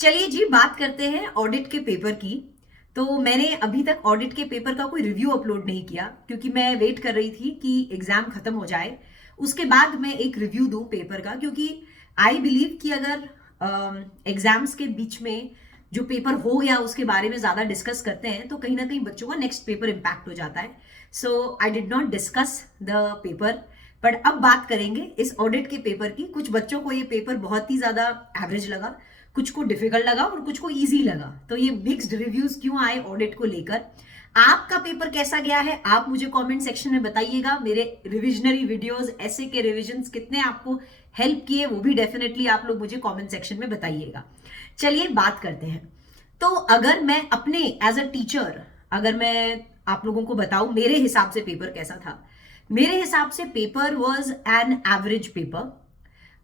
चलिए जी, बात करते हैं ऑडिट के पेपर की। तो मैंने अभी तक ऑडिट के पेपर का कोई रिव्यू अपलोड नहीं किया क्योंकि मैं वेट कर रही थी कि एग्जाम खत्म हो जाए, उसके बाद मैं एक रिव्यू दूं पेपर का। क्योंकि आई बिलीव कि अगर एग्जाम्स के बीच में जो पेपर हो गया उसके बारे में ज्यादा डिस्कस करते हैं तो कहीं ना कहीं बच्चों का नेक्स्ट पेपर इम्पैक्ट हो जाता है। So I did not discuss the paper, but अब बात करेंगे इस ऑडिट के पेपर की। कुछ बच्चों को ये पेपर बहुत ही ज्यादा एवरेज लगा, कुछ को डिफिकल्ट लगा और कुछ को इजी लगा। तो ये मिक्स्ड रिव्यूज क्यों आए ऑडिट को लेकर, आपका पेपर कैसा गया है आप मुझे कमेंट सेक्शन में बताइएगा। मेरे रिविजनरी वीडियोस, ऐसे के रिविजन्स कितने आपको हेल्प किए वो भी डेफिनेटली आप लोग मुझे कमेंट सेक्शन में बताइएगा। चलिए बात करते हैं। तो अगर मैं अपने एज अ टीचर, अगर मैं आप लोगों को बताऊं मेरे हिसाब से पेपर कैसा था, मेरे हिसाब से paper was an average paper.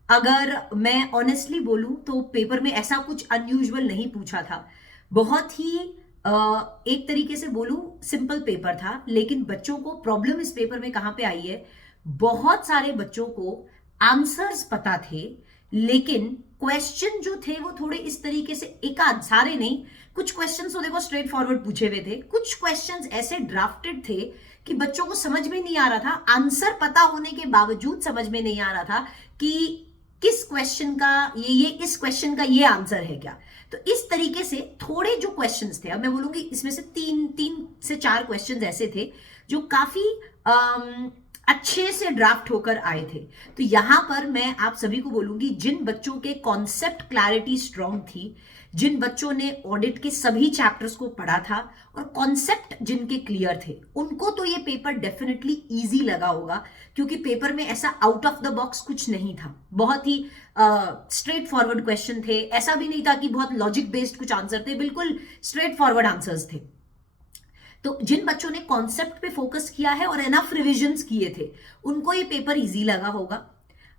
अगर मैं ऑनेस्टली बोलूं तो पेपर में ऐसा कुछ अनयूजुअल नहीं पूछा था। बहुत ही एक तरीके से बोलूं सिंपल पेपर था। लेकिन बच्चों को प्रॉब्लम इस पेपर में कहां पे आई है, बहुत सारे बच्चों को आंसर्स पता थे लेकिन क्वेश्चन जो थे वो थोड़े इस तरीके से, एक आध, सारे नहीं, कुछ क्वेश्चंस तो देखो स्ट्रेट फॉरवर्ड पूछे हुए थे, कुछ क्वेश्चंस ऐसे ड्राफ्टेड थे कि बच्चों को समझ में नहीं आ रहा था, आंसर पता होने के बावजूद समझ में नहीं आ रहा था कि किस क्वेश्चन का ये इस क्वेश्चन का ये आंसर है क्या। तो इस तरीके से थोड़े जो क्वेश्चंस थे, अब मैं बोलूंगी इसमें से तीन से चार क्वेश्चंस ऐसे थे जो काफी अच्छे से ड्राफ्ट होकर आए थे। तो यहां पर मैं आप सभी को बोलूंगी, जिन बच्चों के कॉन्सेप्ट क्लैरिटी स्ट्रांग थी, जिन बच्चों ने ऑडिट के सभी चैप्टर्स को पढ़ा था और कॉन्सेप्ट जिनके क्लियर थे, उनको तो ये पेपर डेफिनेटली इजी लगा होगा। क्योंकि पेपर में ऐसा आउट ऑफ द बॉक्स कुछ नहीं था, बहुत ही स्ट्रेट फॉरवर्ड क्वेश्चन थे। ऐसा भी नहीं था कि बहुत लॉजिक बेस्ड कुछ आंसर थे, बिल्कुल स्ट्रेट फॉरवर्ड आंसर्स थे। तो जिन बच्चों ने कॉन्सेप्ट पे फोकस किया है और एनफ रिविजन्स किए थे, उनको ये पेपर इजी लगा होगा।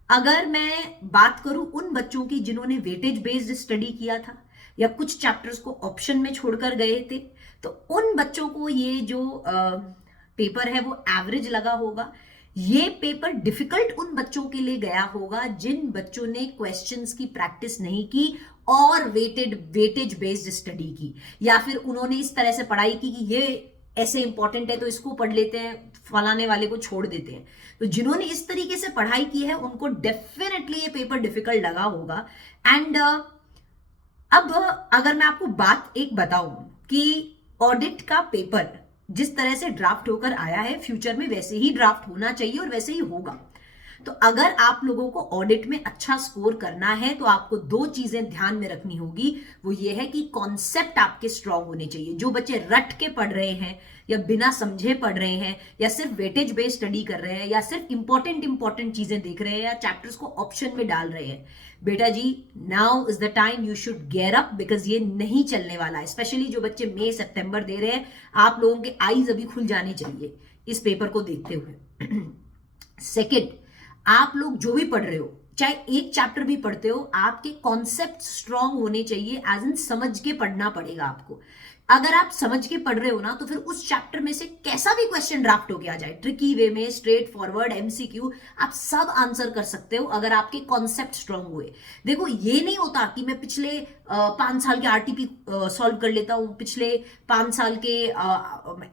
अगर मैं बात करूं उन बच्चों की जिन्होंने वेटेज बेस्ड स्टडी किया था या कुछ चैप्टर्स को ऑप्शन में छोड़कर गए थे, तो उन बच्चों को ये जो पेपर है वो एवरेज लगा होगा। ये पेपर डिफिकल्ट उन बच्चों के लिए गया होगा जिन बच्चों ने क्वेश्चंस की प्रैक्टिस नहीं की और वेटेज बेस्ड स्टडी की, या फिर उन्होंने इस तरह से पढ़ाई की कि ये ऐसे इंपॉर्टेंट है तो इसको पढ़ लेते हैं, फलाने वाले को छोड़ देते हैं। तो जिन्होंने इस तरीके से पढ़ाई की है उनको डेफिनेटली ये पेपर डिफिकल्ट लगा होगा। एंड अब अगर मैं आपको बात एक बताऊं कि ऑडिट का पेपर जिस तरह से ड्राफ्ट होकर आया है, फ्यूचर में वैसे ही ड्राफ्ट होना चाहिए और वैसे ही होगा। तो अगर आप लोगों को ऑडिट में अच्छा स्कोर करना है तो आपको दो चीजें ध्यान में रखनी होगी। वो ये है कि कॉन्सेप्ट आपके स्ट्रांग होने चाहिए। जो बच्चे रट के पढ़ रहे हैं या बिना समझे पढ़ रहे हैं या सिर्फ वेटेज बेस्ड स्टडी कर रहे हैं या सिर्फ इंपॉर्टेंट चीजें देख रहे हैं या चैप्टर्स को ऑप्शन में डाल रहे हैं, बेटा जी, now is the time you should gear up, because ये नहीं चलने वाला है। स्पेशली जो बच्चे मई सितंबर दे रहे हैं, आप लोगों के आईज अभी खुल जाने चाहिए इस पेपर को देखते हुए। सेकेंड, आप लोग जो भी पढ़ रहे हो, चाहे एक चैप्टर भी पढ़ते हो, आपके कॉन्सेप्ट स्ट्रांग होने चाहिए, एज इन समझ के पढ़ना पड़ेगा आपको। अगर आप समझ के पढ़ रहे हो ना, तो फिर उस चैप्टर में से कैसा भी क्वेश्चन ड्राफ्ट होके आ जाए, ट्रिकी वे में, स्ट्रेट फॉरवर्ड, एमसीक्यू, आप सब आंसर कर सकते हो अगर आपके कॉन्सेप्ट स्ट्रांग हुए। देखो, ये नहीं होता कि मैं पिछले 5 साल के आरटीपी सॉल्व कर लेता हूं, पिछले 5 साल के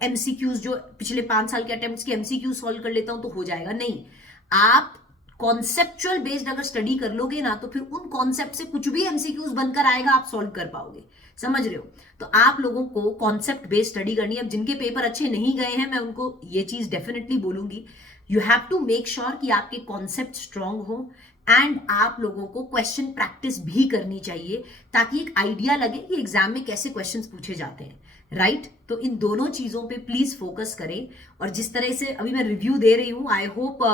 एमसीक्यूज, जो पिछले 5 साल के अटेम्प्ट्स के एमसीक्यू सॉल्व कर लेता हूं तो हो जाएगा। नहीं, आप कॉन्सेप्चुअल बेस्ड अगर स्टडी कर लोगे ना, तो फिर उन कॉन्सेप्ट से कुछ भी एमसीक्यूज बनकर आएगा, आप सॉल्व कर पाओगे। समझ रहे हो? तो आप लोगों को कॉन्सेप्ट बेस्ड स्टडी करनी है। अब जिनके पेपर अच्छे नहीं गए हैं, मैं उनको ये चीज डेफिनेटली बोलूंगी, you have to make sure कि आपके कॉन्सेप्ट स्ट्रांग हो एंड आप लोगों को क्वेश्चन प्रैक्टिस भी करनी चाहिए, ताकि एक आइडिया लगे कि एग्जाम में कैसे क्वेश्चन पूछे जाते हैं। राइट? तो इन दोनों चीजों पे प्लीज फोकस करें। और जिस तरह से अभी मैं रिव्यू दे रही हूं, आई होप,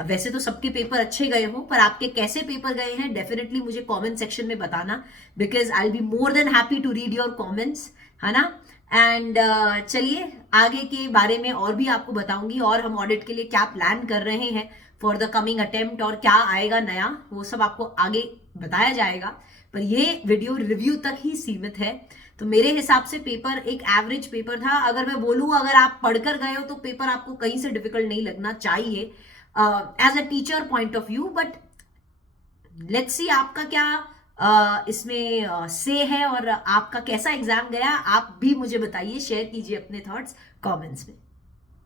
वैसे तो सबके पेपर अच्छे गए हों, पर आपके कैसे पेपर गए हैं डेफिनेटली मुझे कमेंट सेक्शन में बताना, because I will be more than happy to read your comments, है ना। एंड चलिए आगे के बारे में और भी आपको बताऊंगी, और हम ऑडिट के लिए क्या प्लान कर रहे हैं फॉर द कमिंग अटेम्प्ट, और क्या आएगा नया, वो सब आपको आगे बताया जाएगा। पर ये वीडियो रिव्यू तक ही सीमित है। तो मेरे हिसाब से पेपर एक एवरेज पेपर था। अगर मैं बोलूं, अगर आप पढ़कर गए हो तो पेपर आपको कहीं से डिफिकल्ट नहीं लगना चाहिए as a teacher point of view. But let's see आपका क्या इसमें से है और आपका कैसा एग्जाम गया आप भी मुझे बताइए, शेयर कीजिए अपने थॉट्स कमेंट्स में।